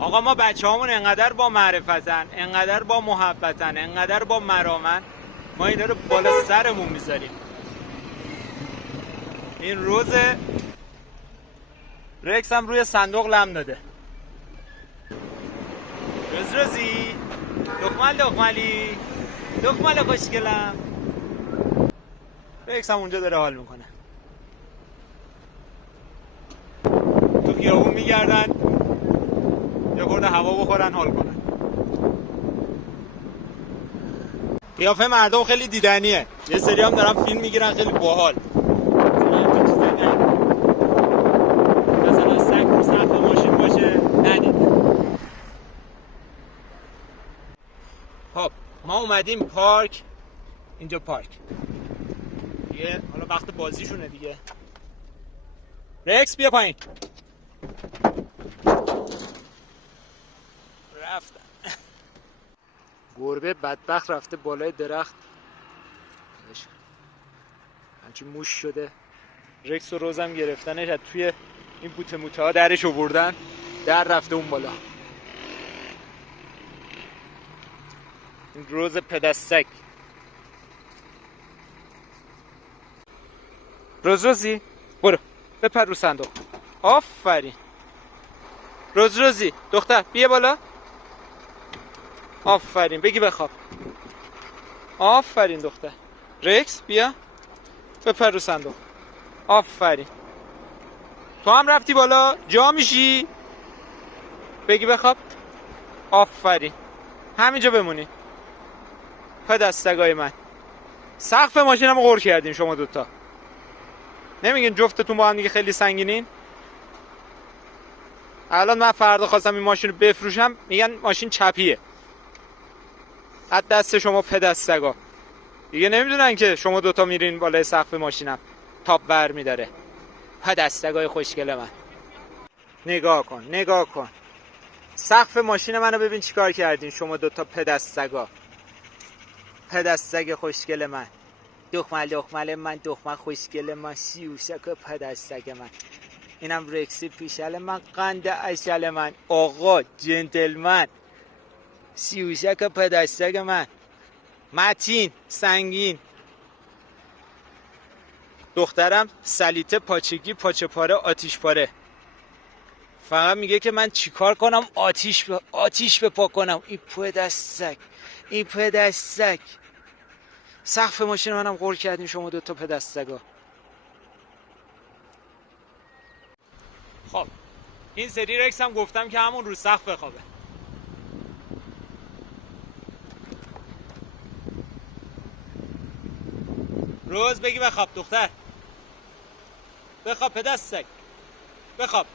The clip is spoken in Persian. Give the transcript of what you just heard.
آقا ما بچه هامون انقدر با معرفتن، انقدر با محبتن، انقدر با مرامن، ما اینا رو بالا سرمون میذاریم. این روز رکس هم روی صندوق لم داده. روزی دخملی دخمل خوشگلم. رکس هم اونجا داره حال میکنه. تو خیابون میگردن یه خورده هوا بخورن حال کنن. قیافه مردم خیلی دیدنیه. یه سری هم دارن فیلم میگیرن خیلی باحال. مثلا سگ رو سقف ماشین باشه ندید. خب ما اومدیم پارک. اینجا پارک دیگه، حالا وقت بازیشونه دیگه. رکس بیا پایین. رفتن. گربه بدبخت رفته بالای درخت، همچین موش شده. رکس و روزم گرفتنش از توی این بوته موته ها درش آوردن، در رفته اون بالا. این روز پدستک. روزی برو بپر رو صندوق. آفرین. روزی دختر بیا بالا. آفرین بگی بخواب. آفرین دختر. رکس بیا بپر رو صندوق. آفرین. تو هم رفتی بالا جا میشی. بگی بخواب. آفرین. همینجا بمونی. پدستگای من. سقف ماشینم قور کردین شما دوتا. نمیگین جفتتون با هم دیگه خیلی سنگینین؟ الان من فردا خواستم این ماشین رو بفروشم میگن ماشین چپیه. از دست شما پدستگا دیگه نمیدونن که شما دوتا میرین بالای سقف ماشینم تاپ ور میداره. پدستگای خوشگل من. نگاه کن سقف ماشین منو ببین چیکار کردین شما دوتا پدستگا. پدستگ خوشگل من. دخمل من، دخمل خوشگل من، سیوسک پدستگ من. اینم رکسی پیشل من، قند اشل من، آقا جنتلمن، سیوسک پدستگ من، متین سنگین. دخترم سلیته پاچگی پاچه پاره آتیش پاره. فقط میگه که من چیکار کنم آتیش بپا کنم. این پدستگ. سقف ماشین منم قور کردین شما دوتا پدستگا. خب این سری رکس هم گفتم که همون رو سقف بخوابه. روز بگی بخواب دختر. بخواب پدستگ. بخواب.